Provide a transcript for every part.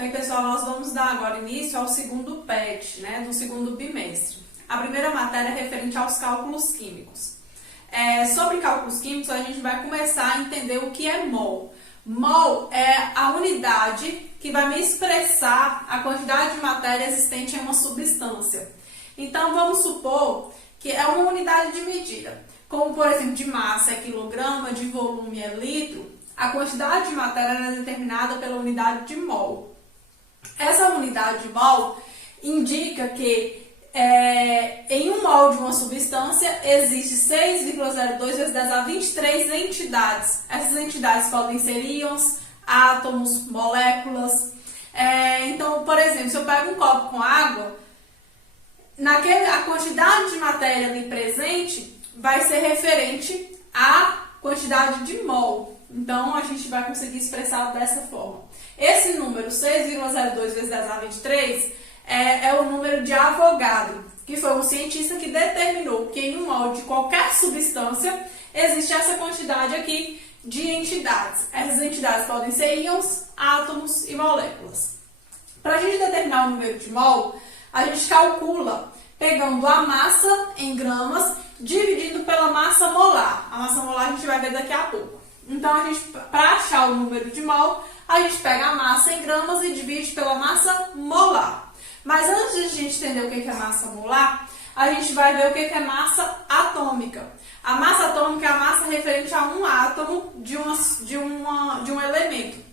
Aí, pessoal, nós vamos dar agora início ao segundo PET, do segundo bimestre. A primeira matéria é referente aos cálculos químicos. Sobre cálculos químicos, a gente vai começar a entender o que é mol. Mol é a unidade que vai me expressar a quantidade de matéria existente em uma substância. Então, vamos supor que é uma unidade de medida, como, por exemplo, de massa é quilograma, de volume é litro. A quantidade de matéria é determinada pela unidade de mol. Essa unidade de mol indica que em um mol de uma substância existe 6,02 vezes 10 a 23 entidades. Essas entidades podem ser íons, átomos, moléculas. Então, por exemplo, se eu pego um copo com água, a quantidade de matéria ali presente vai ser referente à quantidade de mol. Então, a gente vai conseguir expressar dessa forma. Esse número, 6,02 vezes 10 a 23, é o número de Avogadro, que foi um cientista que determinou que em um mol de qualquer substância existe essa quantidade aqui de entidades. Essas entidades podem ser íons, átomos e moléculas. Para a gente determinar o número de mol, a gente calcula pegando a massa em gramas, dividindo pela massa molar. A massa molar a gente vai ver daqui a pouco. Então, para achar o número de mol, a gente pega a massa em gramas e divide pela massa molar. Mas antes de a gente entender o que é massa molar, a gente vai ver o que é massa atômica. A massa atômica é a massa referente a um átomo de um elemento.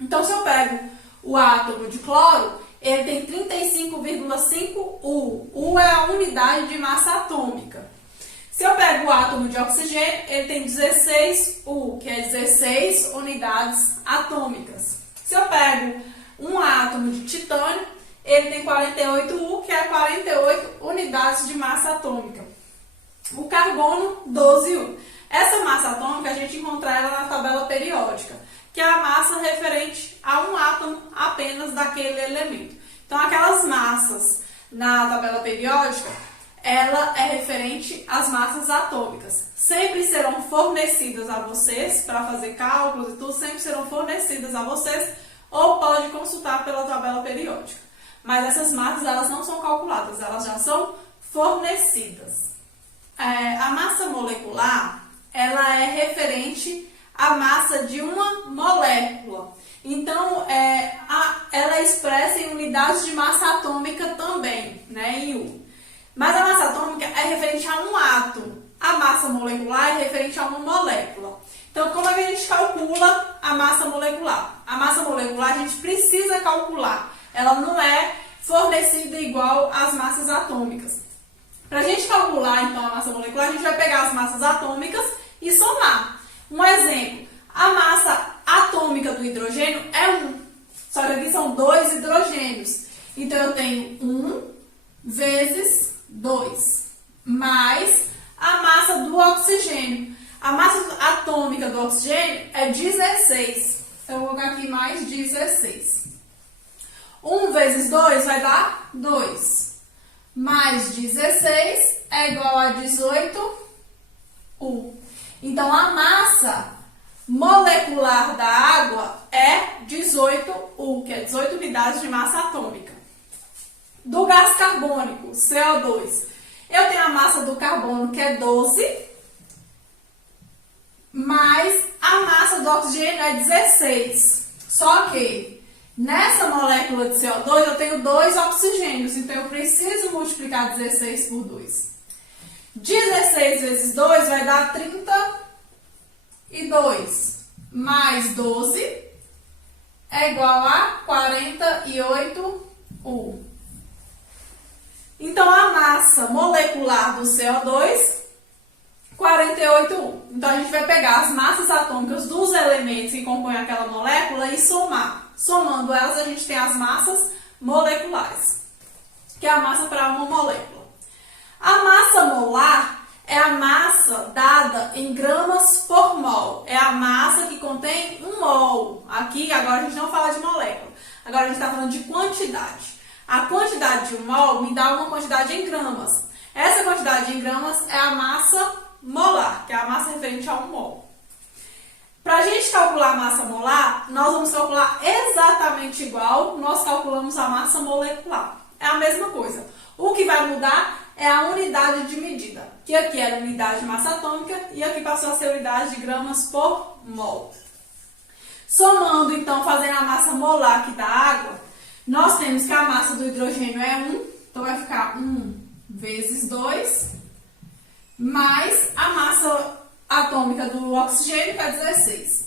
Então, se eu pego o átomo de cloro, ele tem 35,5 U. U é a unidade de massa atômica. Se eu pego o átomo de oxigênio, ele tem 16 U, que é 16 unidades atômicas. Se eu pego um átomo de titânio, ele tem 48 U, que é 48 unidades de massa atômica. O carbono, 12 U. Essa massa atômica, a gente encontra ela na tabela periódica, que é a massa referente a um átomo apenas daquele elemento. Então, aquelas massas na tabela periódica, ela é referente às massas atômicas. Sempre serão fornecidas a vocês, para fazer cálculos e tudo, sempre serão fornecidas a vocês, ou pode consultar pela tabela periódica. Mas essas massas, elas não são calculadas, elas já são fornecidas. A massa molecular, ela é referente à massa de uma molécula. Então, ela é expressa em unidades de massa atômica também, em U. Mas a massa atômica é referente a um átomo. A massa molecular é referente a uma molécula. Então, como é que a gente calcula a massa molecular? A massa molecular a gente precisa calcular. Ela não é fornecida igual às massas atômicas. Para a gente calcular, então, a massa molecular, a gente vai pegar as massas atômicas e somar. Um exemplo, a massa atômica do hidrogênio é 1. Só que aqui são 2 hidrogênios. Então, eu tenho 1 vezes 2, mais a massa do oxigênio. A massa atômica do oxigênio é 16. Então, eu vou colocar aqui mais 16. 1 vezes 2 vai dar 2. Mais 16 é igual a 18 U. Então, a massa molecular da água é 18 U, que é 18 unidades de massa atômica. Do gás carbônico, CO2, eu tenho a massa do carbono, que é 12, mais a massa do oxigênio é 16. Só que nessa molécula de CO2 eu tenho 2 oxigênios, então eu preciso multiplicar 16 por 2. 16 vezes 2 vai dar 32, mais 12 é igual a 48 U. Então, a massa molecular do CO2, 48 U. Então, a gente vai pegar as massas atômicas dos elementos que compõem aquela molécula e somar. Somando elas, a gente tem as massas moleculares, que é a massa para uma molécula. A massa molar é a massa dada em gramas por mol. É a massa que contém 1 mol. Aqui, agora, a gente não fala de molécula. Agora, a gente está falando de quantidade. A quantidade de 1 mol me dá uma quantidade em gramas. Essa quantidade em gramas é a massa molar, que é a massa referente a 1 mol. Para a gente calcular a massa molar, nós vamos calcular exatamente igual nós calculamos a massa molecular. É a mesma coisa. O que vai mudar é a unidade de medida, que aqui era unidade de massa atômica e aqui passou a ser unidade de gramas por mol. Somando, então, fazendo a massa molar aqui da água, nós temos que a massa do hidrogênio é 1, então vai ficar 1 vezes 2, mais a massa atômica do oxigênio, que é 16.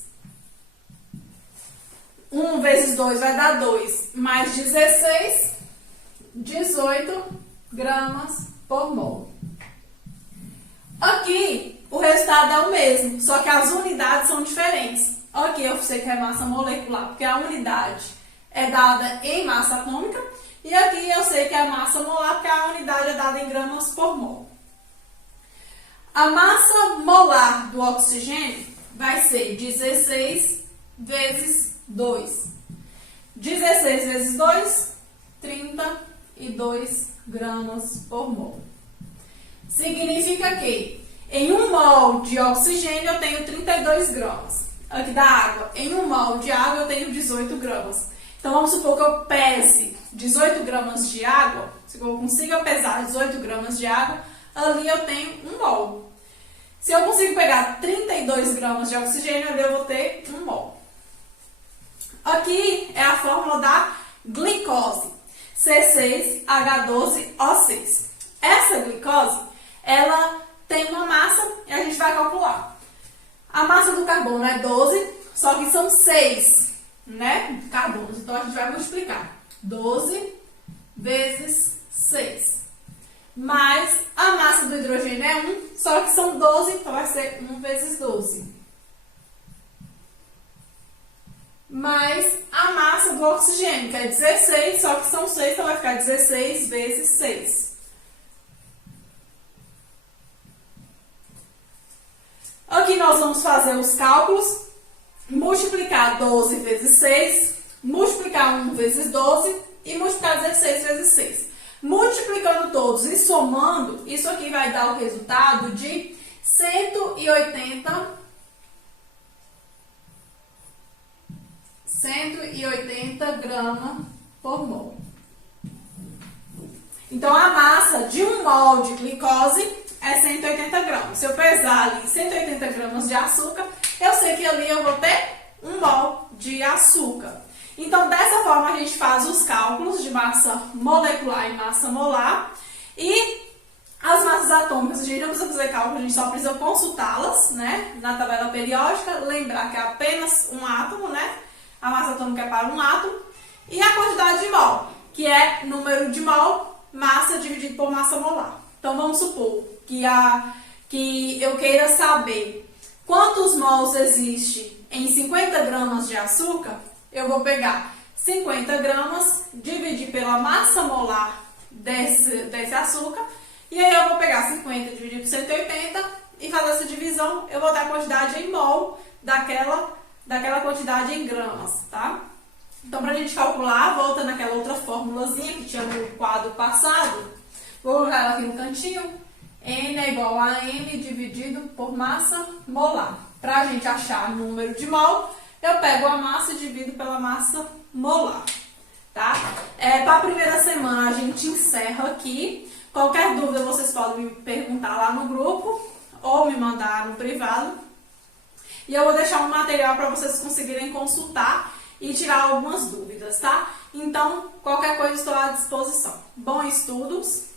1 vezes 2 vai dar 2, mais 16, 18 gramas por mol. Aqui, o resultado é o mesmo, só que as unidades são diferentes. Aqui eu sei que é massa molecular, porque a unidade é dada em massa atômica, e aqui eu sei que é massa molar, porque a unidade é dada em gramas por mol. A massa molar do oxigênio vai ser 16 vezes 2. 16 vezes 2, 32 gramas por mol. Significa que em 1 mol de oxigênio eu tenho 32 gramas. Aqui da água, em 1 mol de água eu tenho 18 gramas. Então vamos supor que eu pese 18 gramas de água. Se eu consigo pesar 18 gramas de água, ali eu tenho 1 mol. Se eu consigo pegar 32 gramas de oxigênio, ali eu vou ter 1 mol. Aqui é a fórmula da glicose, C6H12O6. Essa glicose, ela tem uma massa e a gente vai calcular. A massa do carbono é 12, só que são 6, né, carbonos. Então a gente vai multiplicar 12 vezes 6. Mais a massa do hidrogênio é 1, só que são 12, então vai ser 1 vezes 12. Mais a massa do oxigênio, que é 16, só que são 6, então vai ficar 16 vezes 6. Aqui nós vamos fazer os cálculos, multiplicar 12 vezes 6, multiplicar 1 vezes 12 e multiplicar 16 vezes 6. Multiplicando todos e somando, isso aqui vai dar o resultado de 180 gramas por mol. Então, a massa de 1 mol de glicose é 180 gramas. Se eu pesar ali 180 gramas de açúcar, eu sei que ali eu vou ter 1 mol de açúcar. Então, dessa forma, a gente faz os cálculos de massa molecular e massa molar. E as massas atômicas, a gente não precisa fazer cálculo, a gente só precisa consultá-las, né, na tabela periódica. Lembrar que é apenas um átomo, né? A massa atômica é para um átomo. E a quantidade de mol, que é número de mol, massa dividido por massa molar. Então, vamos supor que eu queira saber quantos mols existe em 50 gramas de açúcar. Eu vou pegar 50 gramas, dividir pela massa molar desse açúcar, e aí eu vou pegar 50 dividido por 180 e fazer essa divisão, eu vou dar a quantidade em mol daquela quantidade em gramas, tá? Então, pra gente calcular, volta naquela outra formulazinha que tinha no quadro passado, vou colocar ela aqui no cantinho, N é igual a M dividido por massa molar. Pra gente achar o número de mol, eu pego a massa e divido pela massa molar, tá? Para a primeira semana a gente encerra aqui. Qualquer dúvida vocês podem me perguntar lá no grupo ou me mandar no privado. E eu vou deixar um material para vocês conseguirem consultar e tirar algumas dúvidas, tá? Então, qualquer coisa estou à disposição. Bons estudos!